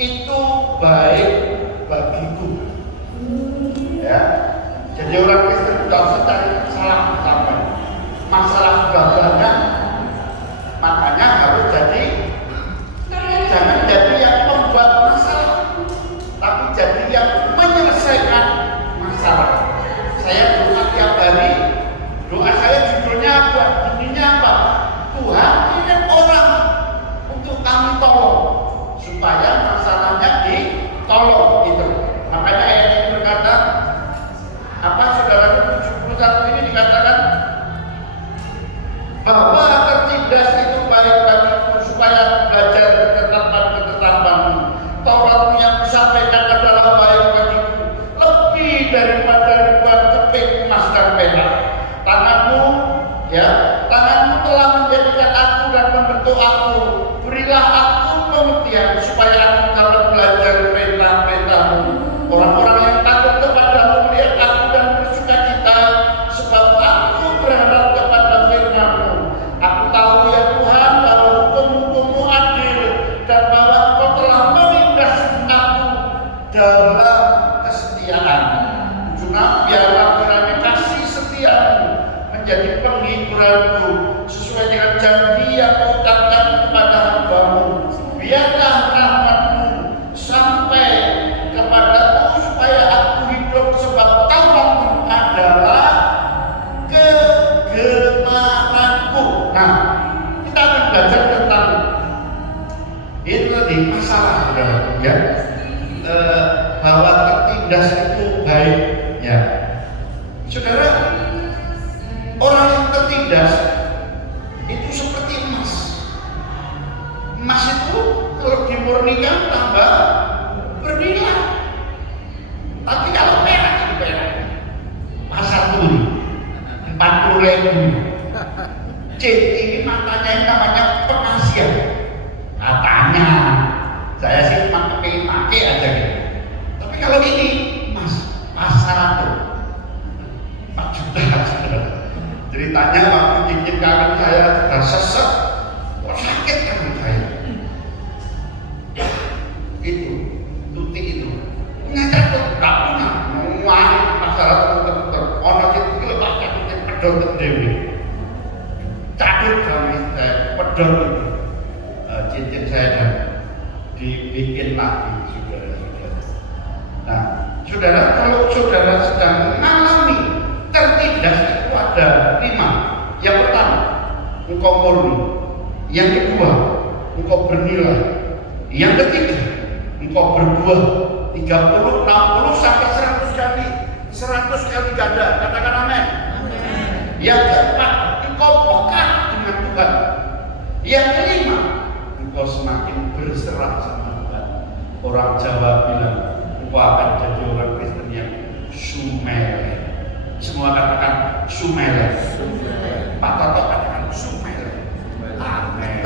itu baik bagiku. Ya, jadi orang Kristen tidak usah cari masalah sampai masalah sudah banyak, makanya harus jadi jangan jadi yang membuat masalah, tapi jadi yang menyelesaikan masalah. Saya doa tiap hari, doa saya judulnya apa? Bunyinya apa? Tuhan kirim orang untuk kami tolong supaya masalahnya ditolong gitu. Makanya ayat ini berkata apa, saudara? 71 ini dikatakan bahwa tertindas itu baik bagiku supaya belajar ketetapan-ketetapanmu. Tauratmu yang kusampaikan adalah baik bagiku, lebih daripada ribuan keping emas dan perak. Tanganmu telah menjadikan aku dan membentuk aku. Berilah aku pengertian supaya aku dapat belajar perintah-perintahmu. Orang-orang yang takut kepadamu melihat aku dan bersukacita, sebab aku berharap kepada firman-Mu. Aku tahu ya Tuhan bahwa hukum-hukum-Mu adil dan bahwa Engkau telah menindas aku dalam kesetiaan. 76 Biarlah kiranya kasih setiamu menjadi penghiburanku sesuai dengan janji yang Kau ucapkan kepada hamba-Mu. Biarlah rahmat-Mu sampai kepadaku supaya aku hidup, sebab Taurat-Mu adalah kegemaranku. Nah, kita akan belajar tentang itu tadi masalah, saudara, ya, bahwa tertindas itu baik, ya, saudara. Orang yang tertindas itu seperti emas. Emas itu kalau dimurnikan tambah bernilai. Tapi kalau perak itu perak pasar turi 40.000. Cik, ini matanya ini namanya pengasian. Katanya, saya sih cuma pengen pakai aja gitu. Tapi kalau ini emas pasaran tuh 4 juta, saudara. Ceritanya waktu cincin kawin saya sudah sesek, kok sakit kawin saya. Itu, tuti itu. Punya jatuh, gak punya. Ngomongin masalah teman-teman. Ono cincin itu lepas cincin pedot dewi. Cadut kami saya pedot itu. Cincin saya dan dibikin lagi, saudara-saudara. Nah, saudara, kalau saudara sedang mengalami tertindas itu ada 5. Yang pertama, engkau murni. Yang kedua, engkau bernilai. Yang ketiga, engkau berbuah 30, 60 sampai 100 kali. 100 kali ganda. Katakan amin. Yang keempat, engkau pekat dengan Tuhan. Yang kelima, engkau semakin berserah sama Tuhan. Orang Jawa bilang, engkau akan jadi orang Kristen yang sumele. Semua katakan sumele. Pak Toto katakan sumele. Amin.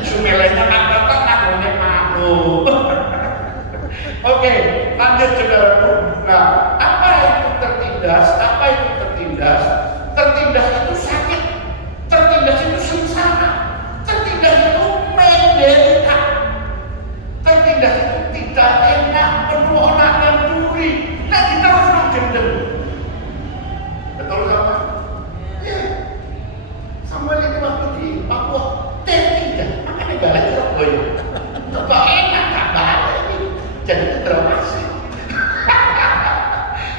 Sumelenya Pak Toto takutnya malu. Oke, lanjut saudaraku. Nah, apa itu tertindas? Apa itu tertindas? Tertindas itu sakit. Tertindas itu sengsara. Tertindas itu menderita. Tertindas itu tidak enak, penuh onak dan duri. Nah, kita harus menggendeng. Betul sama? Ya. Samuel ini waktu di Papua tertindas. Makanya balik Surabaya. Coba enak gak balik ini. Jadi terowasi.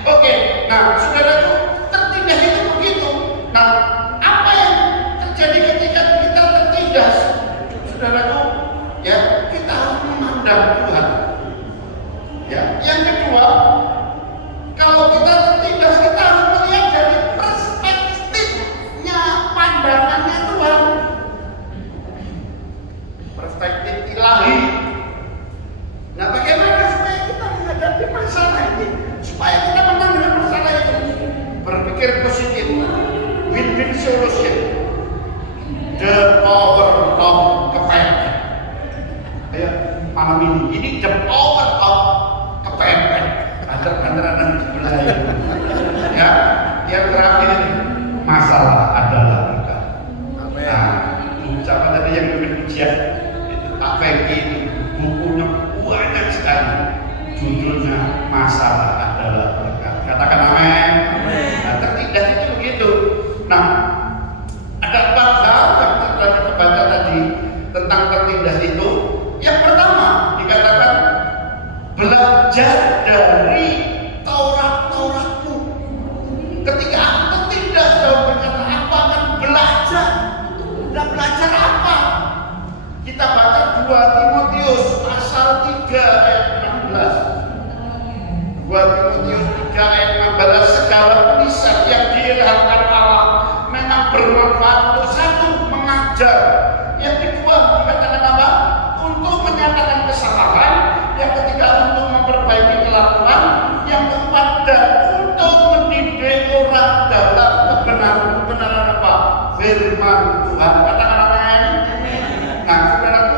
Oke, nah saudaraku, tertindas itu begitu. Nah, apa yang terjadi ketika kita tertindas? Saudaraku, ya, kita harus memandang Tuhan. Ya, yang kedua, kalau kita tertindas, kita harus melihat dari perspektifnya, pandangannya Tuhan. Perspektif ilahi. Nah, bagaimana supaya kita menghadapi masalah ini? Supaya kita menang dengan masalah itu. Berpikir positif. Win-win solution. The power of kepepet. Ya, malam ini the power of kepepet. Banter-banteran di sebelah ini. Ya, yang terakhir ini masalah adalah berkah. Nah, siapa tadi yang bikin ujian? Itu Pak Feki itu bukunya banyak judulnya masalah adalah berkat. Katakan amin. Nah, tertindas itu begitu. Nah, ada 4 hal yang telah kita baca tadi tentang tertindas itu. Yang pertama dikatakan belajar dari Taurat-Tauratmu. Ketika aku tertindas, Daud berkata, aku akan belajar. Dan belajar apa? Kita baca 2 Timotius pasal 3 ayat 16. 2 Timotius 3 ayat 16, segala tulisan yang diilhamkan Allah memang bermanfaat untuk satu, mengajar. Yang kedua dikatakan apa? Untuk menyatakan kesalahan. Yang ketiga untuk memperbaiki kelakuan. Yang keempat dan untuk mendidik orang dalam kebenaran apa? Firman Tuhan. Katakan amin. Nah, saudaraku,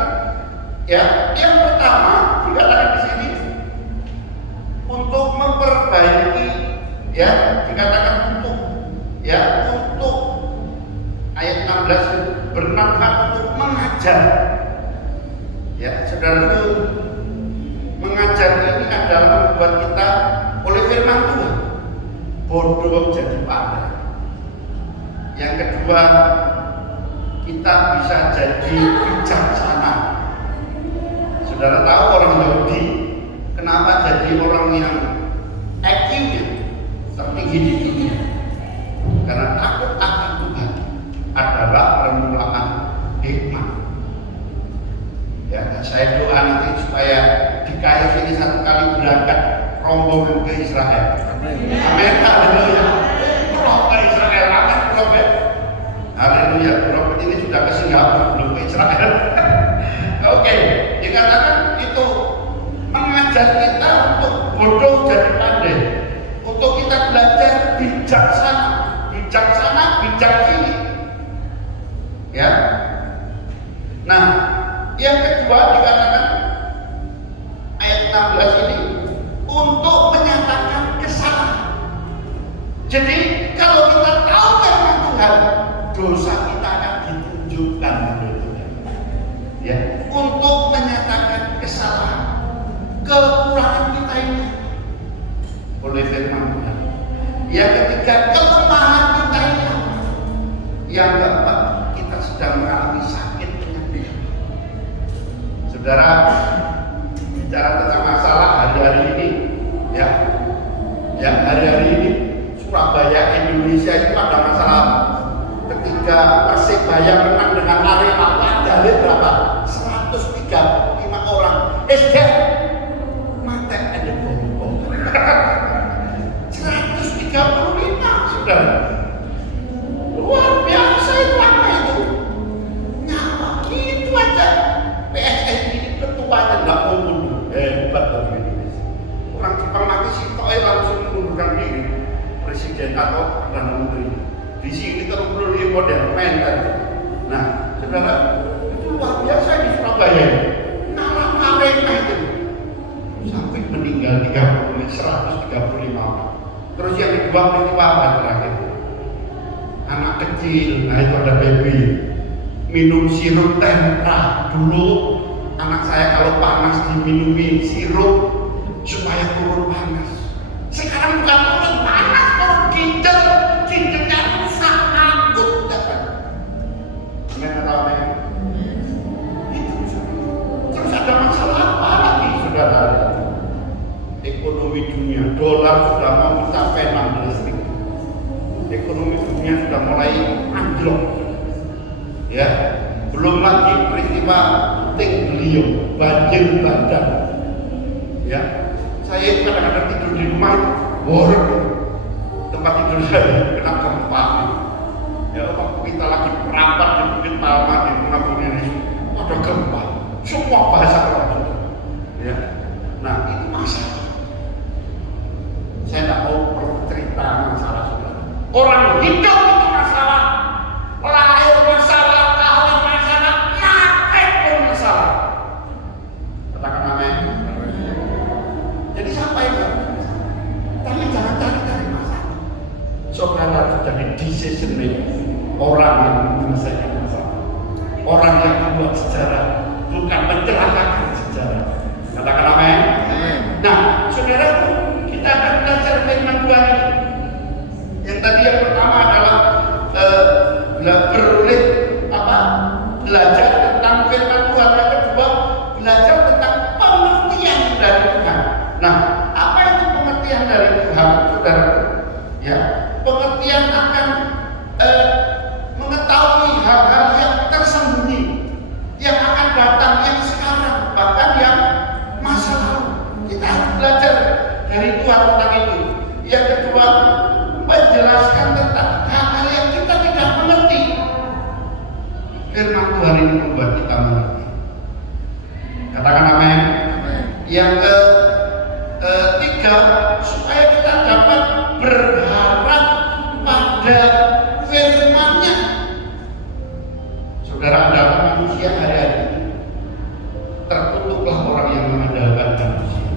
ya, yang pertama dikatakan di sini untuk memperbaiki, ya, dikatakan untuk, ya, untuk ayat 16 bermanfaat untuk mengajar. Ya, saudaraku, mengajar ini adalah membuat kita oleh firman Tuhan bodoh jadi pandai. Yang kedua, kita bisa jadi bijaksana. Saudara tahu orang Yahudi kenapa jadi orang yang IQ-nya tertinggi di dunia? Karena takut akan Tuhan adalah permulaan hikmah. Ya, saya doa nanti supaya di KF ini satu kali berangkat rombongan ke Israel. Amin. Haleluya. Roh ke Israel. Amin. Prophet. Haleluya. Prophet ini sudah ke Singapura, belum ke Israel. Oke, dikatakan itu mengajar kita untuk bodoh jadi pandai, untuk kita belajar bijaksana, bijak kiri. Ya. Nah, yang kedua dikatakan ayat 16 ini untuk menyatakan kesalahan. Jadi kalau kita tahu firman Tuhan, dosa kita akan ditunjukkan oleh Tuhan. Ya, untuk menyatakan kesalahan, kekurangan kita ini oleh firman Tuhan. Yang ketiga, kelemahan kita ini. Yang keempat, kita sedang mengalami sakit penyakit. Saudara, bicara tentang masalah hari-hari ini, ya, hari-hari ini Surabaya, Indonesia itu ada masalah. Ketika Persebaya menang dengan Arema, ada berapa? 135 orang. Mati ada bom. 135, saudara. Luar biasa itu, apa itu? Nyawa gitu aja. PSN ini ketuanya nggak mau mundur. Hebat dari Indonesia. Orang Jepang mati Sitoe langsung mengundurkan diri. Presiden atau Perdana Menteri. Di sini terus model mental. Nah, saudara, itu luar biasa di Surabaya. Ngalah Arema itu sampai meninggal 135 orang. Terus yang kedua peristiwa apa terakhir? Anak kecil, nah itu ada baby minum sirup tempra. Dulu anak saya kalau panas diminumi sirup supaya turun panas. Sekarang bukan turun panas, turun ginjalnya rusak, akut dapat. Itu. Terus ada masalah apa lagi, saudara? Ekonomi dunia, dolar sudah mau mencapai 16.000. Ekonomi dunia sudah mulai anjlok. Ya, belum lagi peristiwa puting beliung, banjir bandang. Ya, saya kadang-kadang tidur di rumah, tempat tidur saya kena gempa. Ya, waktu kita lagi merapat di Bukit Palma di Manado ini, ada gempa. Semua bahasa orang. Ya, nah itu masalah. Saya tidak mau bercerita masalah saudara. Orang hidup itu masalah, lahir masalah, kawin masalah, mati pun masalah. Katakan amin. Jadi siapa yang gak masalah? Tapi jangan cari masalah. Saudara harus jadi decision maker, orang yang menyelesaikan masalah, orang yang membuat sejarah, bukan mencelakakan sejarah. Katakan amin. Nah, kemudian akan mengetahui hal-hal yang tersembunyi, yang akan datang, yang sekarang, bahkan yang masa lalu. Kita harus belajar dari Tuhan tentang itu. Yang kedua, menjelaskan tentang hal-hal yang kita tidak mengerti. Firman Tuhan ini membuat kita mengerti. Katakan amin. Yang ketiga, supaya kita dapat berharap pada firman-Nya. Saudara, adalah manusia hari-hari ini terkutuklah orang yang mengandalkan manusia.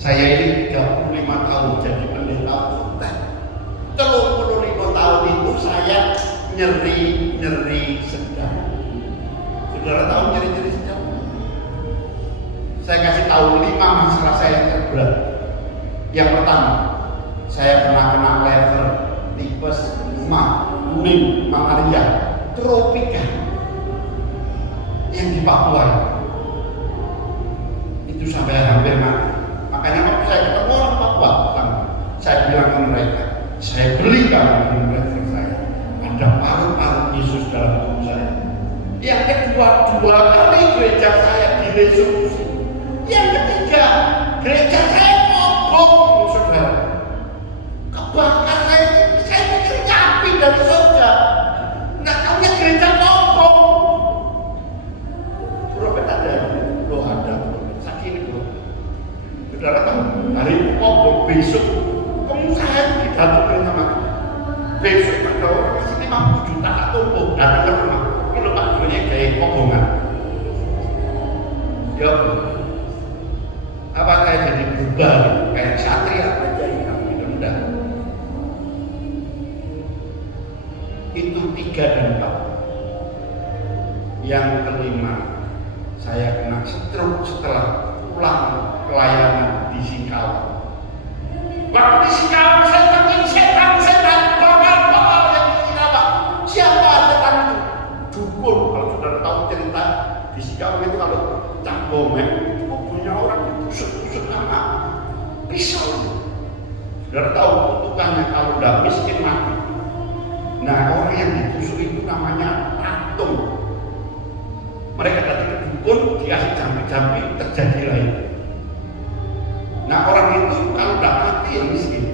Saya ini 35 tahun jadi pendeta khotbah. 35 tahun itu saya nyeri sedang. Saudara tahu nyeri sedang? Saya kasih tahu 5 masalah saya yang terberat. Yang pertama, saya pernah kena lever, tipes, kuning, malaria, tropika yang di Papua. Itu sampai hampir mati. Makanya waktu saya ketemu orang Papua, saya bilang ke mereka, saya beli kamu dengan lever saya. Ada paru-paru Yesus dalam tubuh saya. Yang kedua, 2 kali gereja saya diresolusi. Yang ketiga, gereja saya kobong, saudara. Kebakar saya pikir api dari surga. Nggak tahunya gereja kobong. Profet ada, loh ada profet. Sakit ini loh. Saudara tahu, hari kobong besok, kamu saya didatangin sama Tuhan. Besok ada orang kasih 50 juta tak tumpuk datang ke rumah. Ini loh Pak Jonya kayak kobongan. Ya, apa kayak jadi berubah gitu, kayak satria aja ini enggak. Itu 3 dan 4. Yang kelima, saya kena stroke setelah pulang pelayanan di Singkawang. Waktu di Singkawang saya tanya setan bakal yang di Singkawang. Siapa setan itu? Dukun. Kalau saudara tahu cerita di Singkawang itu kalau canggomen punya orang ditusuk-tusuk sama pisau. Saudara tahu kutukannya kalau udah miskin mati. Nah, orang yang ditusuk itu namanya patung. Mereka datang ke dukun, dikasih jampi-jampi, terjadi lain. Nah, orang itu kalau udah mati ya miskin.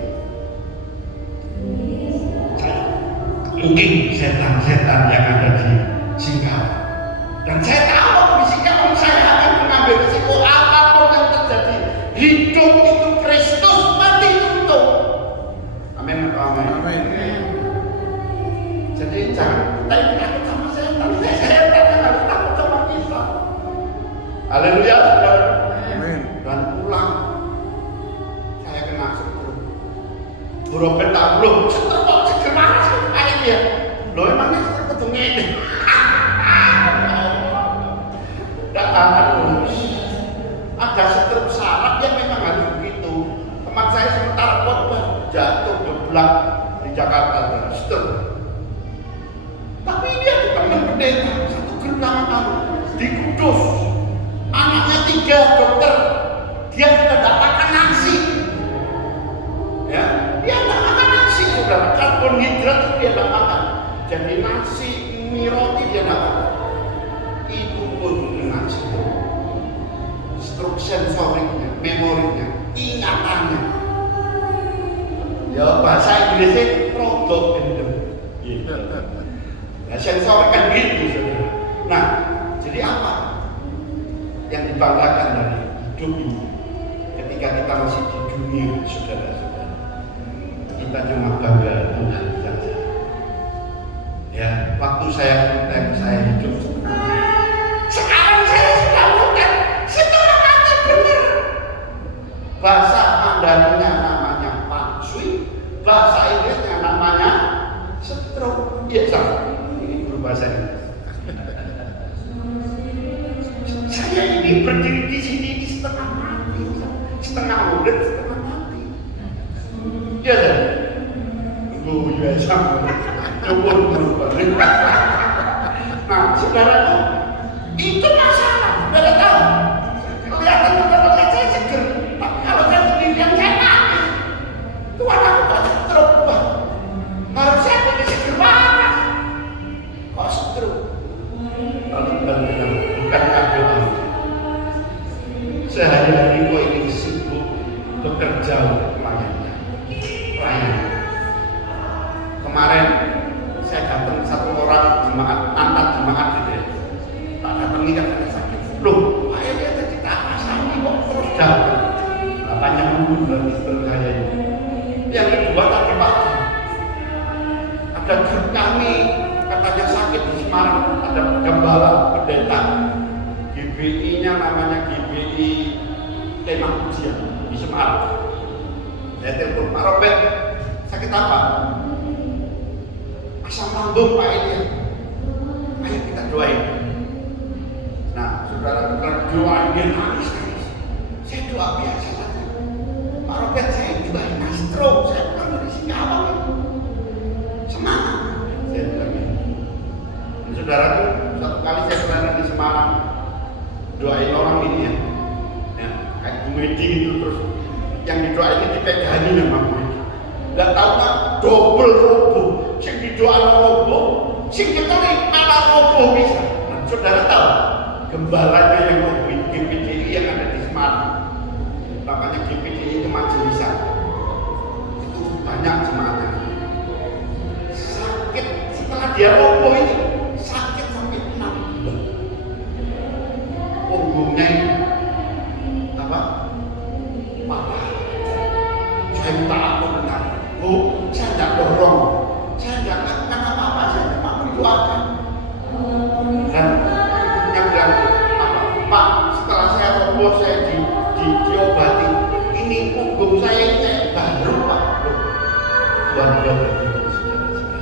Mungkin setan-setan yang ada di Singkawang. Dan saya tahu di Singkawang saya akan mengambil risiko apapun yang terjadi. Hidup itu Kristus, mati itu untuk. Amin atau amin? Amin. Jadi jangan kita ini takut sama setan. Setan yang harus takut sama kita. Haleluya, saudara. Amin. Dan pulang saya kena stroke. Berobat tak belum. Stroke kok segera akhirnya. Loh emangnya stroke itu ngene. Ada stroke saraf yang memang harus begitu. Teman saya sementara khotbah jatuh geblak di Jakarta dan stroke. Tapi dia itu teman pendeta satu gerbang kami di Kudus. Anaknya 3 dokter, dia sudah tak makan nasi. Ya, dia tak makan nasi sudah karbohidrat itu dia tak makan. Jadi nasi, mie roti dia tak makan. Itu pun dengan stroke sensoriknya, memorinya, ingatannya. Ya bahasa Inggrisnya rodok gendem. Gitu. Nah, sensorik kan gitu, saudara. Nah, jadi apa yang dibanggakan dari hidup ini? Ketika kita masih di dunia, saudara-saudara, kita cuma bangga Tuhan saja. Ya, waktu saya hidup sekarang saya sudah bukan setengah mati benar. Bahasa Mandarinnya namanya pansui, bahasa Inggrisnya namanya stroke. Iya sama, ini guru bahasa Inggris. Saya ini berdiri di sini ini setengah mati, setengah muda, setengah mati. Ya kan? Oh ya sama. Nah, saudaraku, itu masalah. Saudara tahu, kelihatan saudara saya seger, tapi kalau saya sendirian saya nangis. Tuhan aku gak stroke, Pak. sehari-hari kok ini sibuk bekerja untuk pelayanan. Kemarin saya datang satu orang jemaat, mantan jemaat gitu ya. Tak datangi katanya sakit. Loh, Pak Eli ada di Takasani kok terus datang. Panjang nunggu dalam istri saya ini. Yang kedua tadi pagi ada grup kami katanya sakit di Semarang, ada gembala pendeta GBI-nya namanya GBI Tema Pujian di Semarang. Saya telepon Pak Robert, sakit apa? Asam lambung Pak Eli. Ayo kita doain. Nah, saudara-saudara doain dia nangis. Saya doa biasa saja. Pak Robert, saya dibahin stroke, saya pulang dari Singkawang. Semangat, saya bilang gitu. Dan saudaraku, satu kali saya berada di Semarang, doain orang ini ya kayak Bu Medi itu, terus yang didoain ini dipegangin sama Bu Medi. Gak tau kan, double roboh, yang didoain roboh, yang dikali malah roboh bisa. Nah, saudara tahu, gembalanya yang roboh itu GPDI yang ada di Semarang. Namanya GPDI Kemajelisan. Itu banyak jemaatnya. Sakit setelah dia roboh ini, sakit sampai 6 bulan. Punggungnya ini apa? Patah. Saya minta ampun benar. Bu, saya tidak dorong, saya tidak lakukan apa-apa, saya cuma mendoakan. Dan yang bilang apa? Pak, setelah saya roboh saya diobati. Ini punggung saya ini kayak baru Pak. Tuhan begitu saudara-saudara.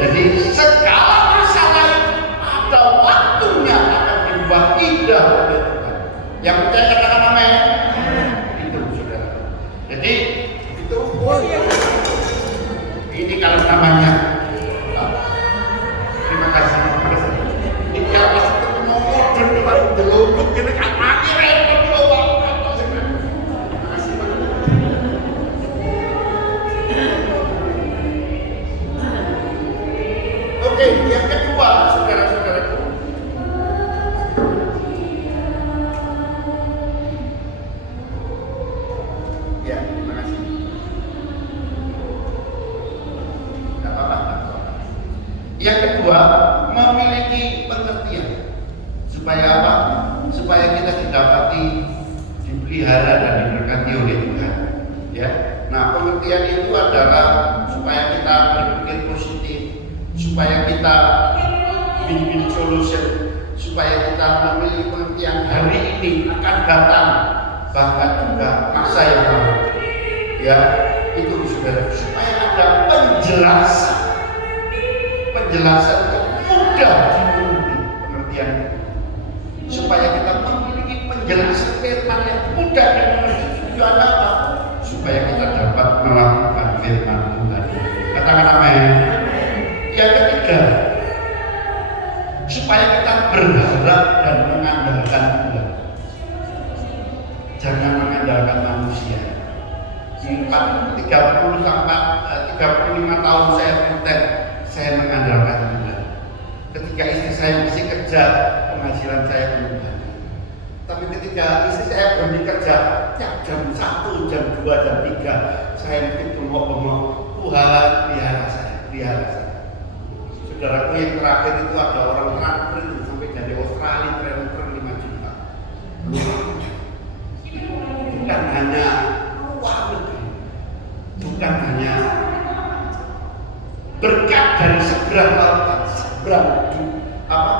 Jadi segala masalah ada waktunya akan diubah indah oleh Tuhan. Yang percaya katakan amin. Itu saudara. Jadi itu ini kalau namanya terima kasih. Ini kalau masih ketemu modern dengan deluduk ini kan mati repot loh. Oke, yang kedua, saudara-saudaraku, ya, terima kasih. Tidak apa-apa. Yang kedua, memiliki pengertian. Supaya apa? Supaya kita didapati, dipelihara dan diberkati oleh Tuhan. Ya, nah pengertian itu adalah supaya kita berpikir positif, supaya kita win-win solution, supaya kita memiliki pengertian hari ini akan datang, bahkan juga masa yang lalu. Ya, itu saudara, supaya ada penjelasan yang mudah dimengerti pengertian itu. Supaya kita memiliki penjelasan firman yang mudah dimengerti. Tujuan apa? Supaya kita dapat melakukan firman Tuhan. Katakan amin. Yang ketiga, supaya kita berharap dan mengandalkan Tuhan. Jangan mengandalkan manusia. 35 tahun saya konten, saya mengandalkan Tuhan. Ketika istri saya masih kerja, penghasilan saya belum banyak. Tapi ketika istri saya berhenti kerja, jam 1, jam 2, jam 3, saya mungkin bengok-bengok, Tuhan pelihara saya. Saudaraku yang terakhir itu ada orang transfer itu sampai dari Australia transfer 5 juta. Bukan hanya luar negeri, bukan hanya berkat dari seberang lautan, seberang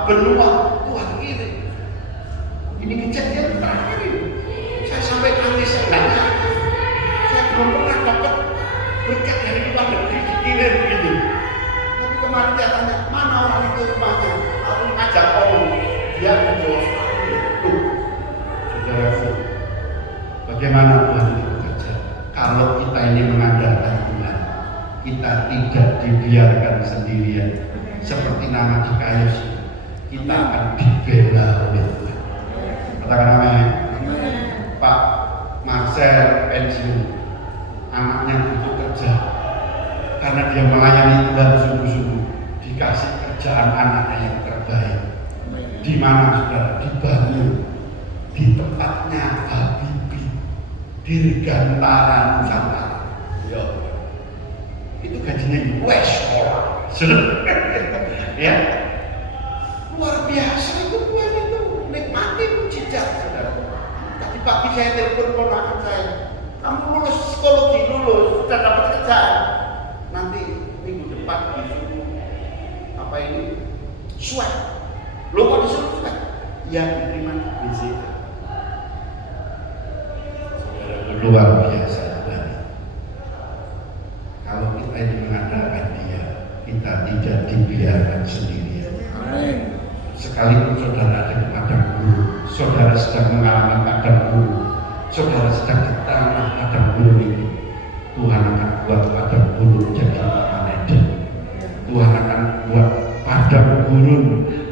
benua Tuhan ini. Ini kejadian terakhir ini. Saya sampai nangis, saya nggak nyangka. Saya belum pernah dapat berkat dari luar negeri dikirim begitu. Tapi kemarin dia tanya, mana orang itu rumahnya? Aku ngajak ngomong, dia ke Australia. Saudara, bagaimana Tuhan itu bekerja? Kalau kita ini mengandalkan Tuhan, kita tidak dibiarkan sendirian. Seperti nama di Kayus, kita akan dibela oleh Tuhan. Katakan amin. Pak Marcel pensiun, anaknya butuh kerja karena dia melayani Tuhan sungguh-sungguh, dikasih kerjaan anaknya yang terbaik. Di mana saudara? Dibangun di tempat Dirgantara Nusantara. Ya. Itu gajinya US orang. Ya. Luar biasa itu buat itu. Nikmati mujizat, saudara. Tadi pagi saya telepon ponakan saya. Kamu lulus psikologi, sudah dapat kerjaan. Nanti minggu depan disuruh apa ini? Swab. Lo kok disuruh swab? Ya diterima di BCA. Luar biasa, saudara. Kalau kita ini mengandalkan Dia, kita tidak dibiarkan sendirian. Amin. Sekalipun saudara ada di padang gurun, saudara sedang mengalami padang gurun, saudara sedang di tanah padang gurun itu, Tuhan akan buat padang gurun jadi taman Eden. Tuhan akan buat padang gurun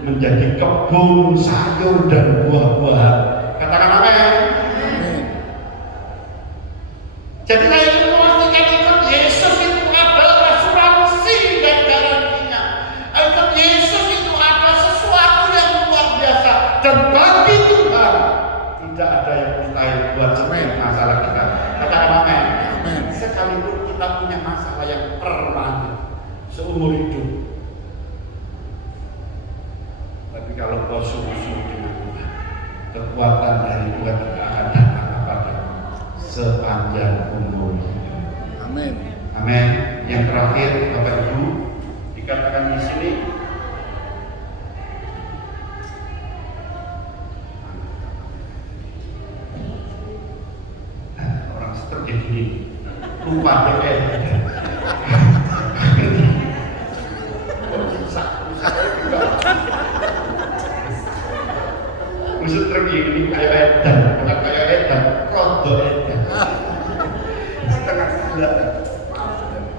menjadi kebun sayur dan buah-buahan. Katakan amin. Jadi saya ingin memastikan ikut Yesus itu adalah asuransi dan garansinya. Ikut Yesus itu ada sesuatu yang luar biasa, dan bagi Tuhan tidak ada yang mustahil buat setiap masalah kita. Katakan amin. Sekalipun kita punya masalah yang permanen seumur hidup, tapi kalau kau sungguh-sungguh dengan Tuhan, kekuatan dari Tuhan akan datang kepada sepanjang umur hidup. Amin. Amin. Yang terakhir, Bapak Ibu, dikatakan di sini orang seperti ini lupa deh. Maksud tergini kayak edan, bukan kayak edan, rodo edan. Setengah bulan. Maaf, saudara.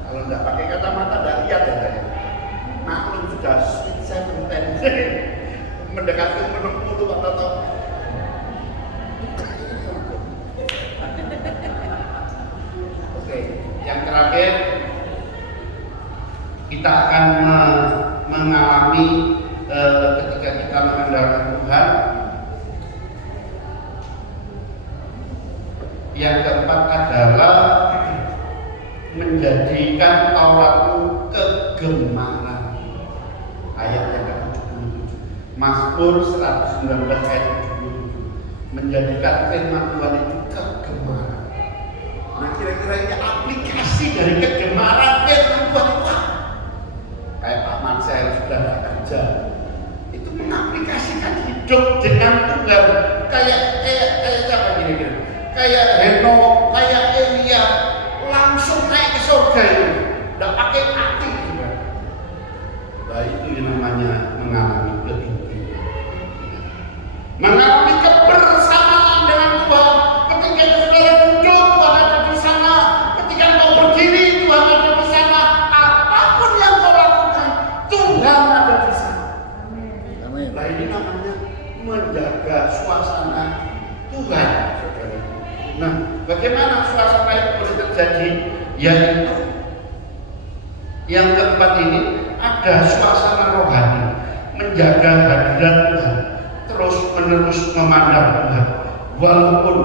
Kalau tidak pakai kacamata tidak lihat ya saya. Maklum sudah sweet 17, mendekati 60 atau Oke, yang terakhir kita akan mengalami ketika kita mengandalkan Tuhan. Yang keempat adalah menjadikan Tauratmu kegemaran. Ayat yang ke-77, Mazmur 119 ayat 77, menjadikan firman Tuhan itu kegemaran. Nah, kira-kira ini aplikasi dari kegemaran firman Tuhan itu apa? Kayak Pak Marcel sudah tidak kerja, itu mengaplikasikan hidup dengan Tuhan. Kayak siapa kira-kira? Kayak Henok, kayak Elia, langsung naik ke surga itu, tidak pakai hati juga. Nah, itu yang namanya mengalami keintiman, mengalami kebersamaan dengan Tuhan. Ketika saudara duduk, Tuhan ada di sana. Ketika kau berdiri, Tuhan ada di sana. Apapun yang kau lakukan, Tuhan ada di sana. Amin. Nah, ini namanya menjaga suasana Tuhan. Nah, bagaimana suasana itu boleh terjadi? Yaitu yang keempat ini ada suasana rohani, menjaga hadirat Tuhan, terus menerus memandang Tuhan. Walaupun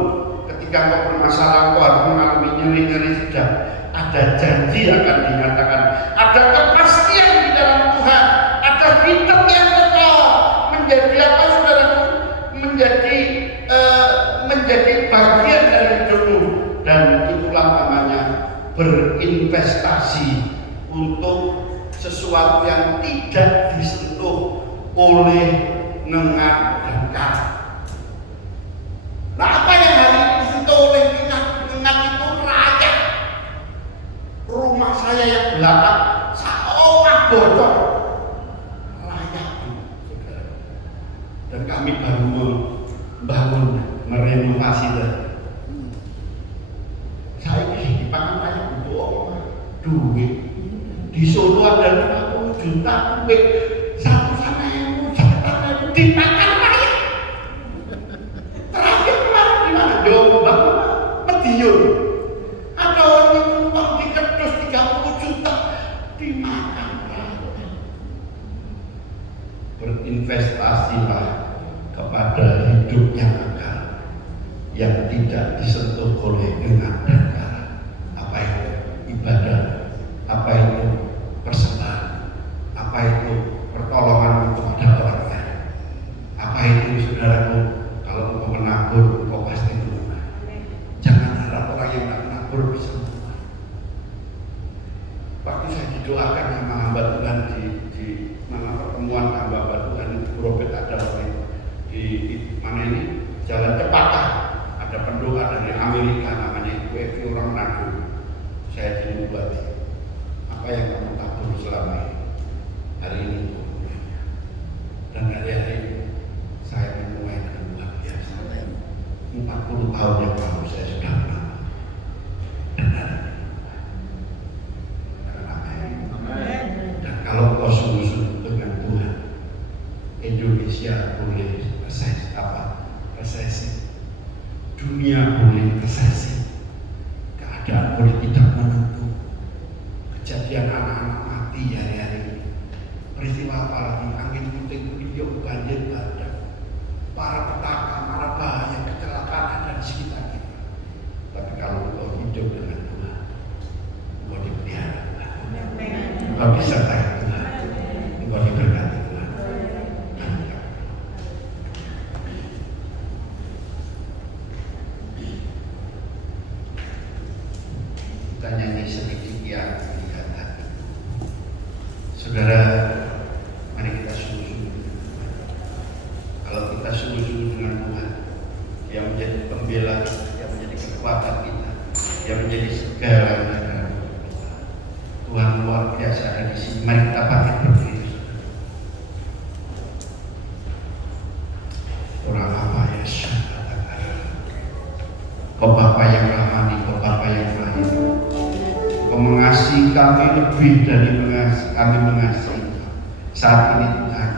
ketika kau bermasalah, kau harus mengalami nyeri-nyeri sedang, ada janji akan dinyatakan, ada kepastian di dalam Tuhan, ada hidup yang kekal. Menjadi apa, saudaraku? Menjadi bagian dari hidupmu, dan itulah namanya berinvestasi untuk sesuatu yang tidak disentuh oleh nengat dan karat. Nah, apa yang hari ini disentuh oleh nengat itu rakyat. Rumah saya yang belakang seolah bocor, rakyat, saudara. Dan kami baru membangun, merenovasi tadi. Saya ini dipangan kayak butuh duit. Di Solo ada 50 juta duit, 1.000 dimakan rakyat. Terakhir kemarin di mana? Jombang, Madiun. Ada orang yang numpang di kerdus 30 juta dimakan rakyat. Berinvestasilah kepada hidup yang kekal, yang tidak disentuh oleh dengan dan cara. Apa itu ibadah, apa itu persembahan, apa itu pertolongan kepada orang lain, apa itu saudaraku, kalau engkau menabur engkau pasti menuai. Jangan harap orang yang tak menabur bisa menuai. Waktu saya didoakan sama hamba Tuhan di mana pertemuan hamba Tuhan Robert ada di mana ini Jalan Cepaka, ada pendoa dari Amerika namanya Evi orang Manado. Saya dibuat apa yang kamu tabur selama ini, hari ini dan hari-hari ini saya menuai dengan luar biasa. 40 tahun yang lalu saya sudah menabur dan hari ini. Dan kalau kau sungguh-sungguh dengan Tuhan, Indonesia boleh resesi, dunia boleh resesi, keadaan boleh tidak menentu, kejadian anak-anak mati hari-hari ini, peristiwa apalagi angin puting beliung, banjir bandang, para petaka, para bahaya, kecelakaan ada di sekitar kita. Tapi kalau kau hidup dengan Tuhan, kau dipelihara Tuhan, kau disertai Tuhan, kau diberkati Tuhan. Kita nyanyi sedikit yang dikatakan. Saudara, mari kita sungguh-sungguh. Kalau kita sungguh-sungguh dengan Tuhan, yang menjadi pembela kita, yang menjadi kekuatan kita, yang menjadi segalanya dalam hidup kita. Tuhan luar biasa ada di sini. Mari kita pakai berdiri. Orang apa ya? Kau Bapa yang rahmani, Kau Bapa yang rahim. Kau mengasihi kami lebih dari kami mengasihi Kau. Saat ini Tuhan,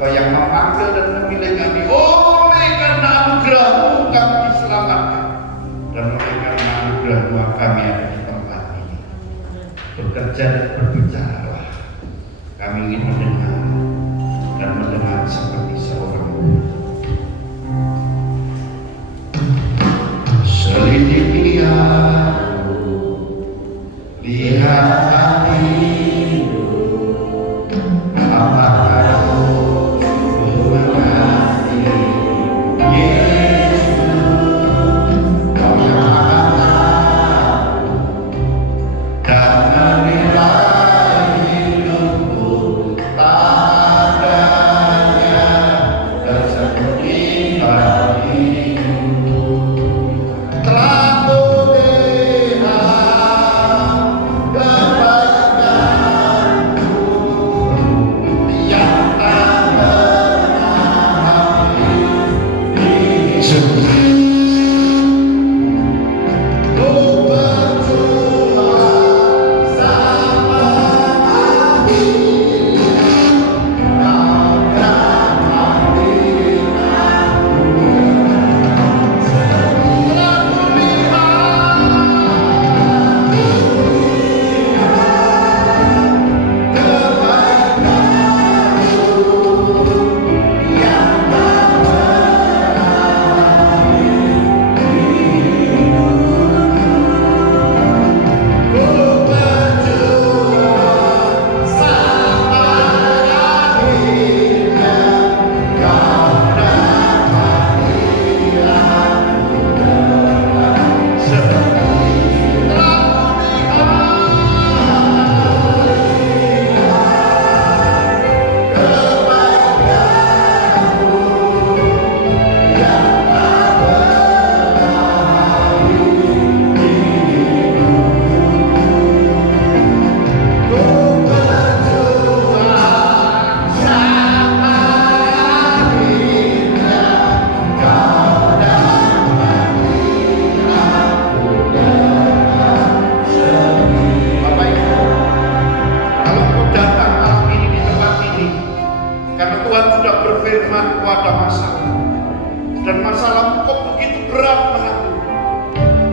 Kau yang memanggil dan memilih kami. Oleh karena anugerah-Mu kami diselamatkan, dan oleh karena anugerah-Mu kami ada di tempat ini. Bekerja dan berbicaralah. Kami ingin mendengar dan mendengar seperti seorang guru. Selidiki aku, lihat hatiku, apakah aku mengerti Yesus, Kau yang tahu dan menilai hidupku, tak adanya tersembunyi bagimu.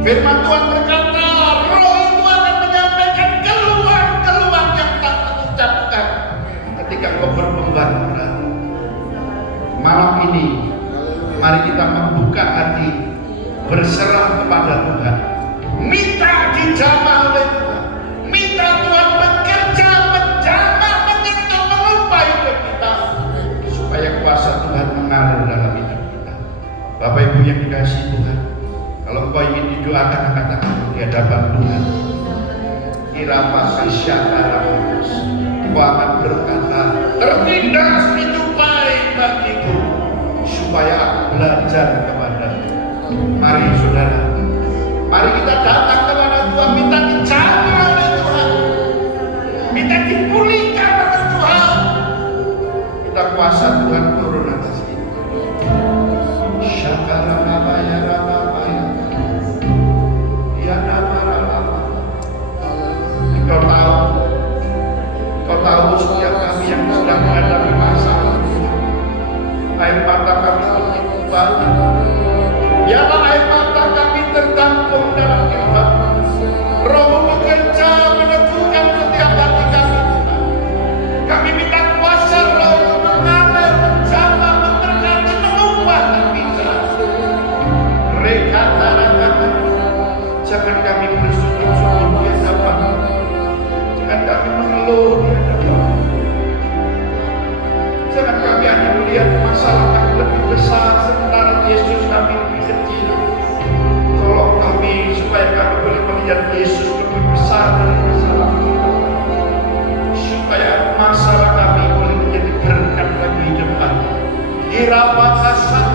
Firman Tuhan berkata, Roh itu akan menyampaikan keluhan-keluhan yang tak terucapkan ketika kau berpembantaian. Malam ini, mari kita membuka hati berserah kepada Tuhan, minta dijamah oleh Tuhan, minta Tuhan bekerja, menjamah, menyentuh, mengubah hidup kita, supaya kuasa Tuhan mengalir dalam hidup kita. Bapak Ibu yang dikasihi Tuhan, kalau engkau ingin didoakan, katakan di hadapan Tuhan, Irama Kasyakara, engkau akan berkata, tertindas itu baik bagiku, supaya aku belajar kepadamu. Mari saudara, mari kita datang kepada Tuhan, minta dijamah oleh Tuhan, minta dipulihkan oleh Tuhan, minta kuasa Tuhan turun atas kita. Syakara namanya ramaya, ya nama ramaya. Kau tahu setiap kami yang sedang menghadapi masalah, air mata kami begitu banyak. Biarlah air mata kami tertampung dalam Tuhan. Roh bekerja meneguhkan setiap hati kami, Tuhan. Kami minta kuasa Roh untuk mengalir, menjamah, memberkati, mengubah kami. Rekatarakan, jangan kami bersujud-sujud di hadapan, jangan kami mengeluh di hadapan, jangan kami hanya melihat masalah kami lebih besar sementara Yesus kami lebih kecil. Tolong kami supaya kami boleh melihat Yesus lebih besar dari masalah kita, supaya masalah kami boleh menjadi berkat bagi hidup kami. Irama kasar